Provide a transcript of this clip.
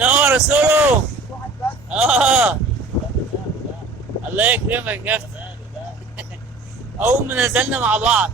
منور يا سولو. اه الله يكرمك يا اختي. اول ما نزلنا مع بعض.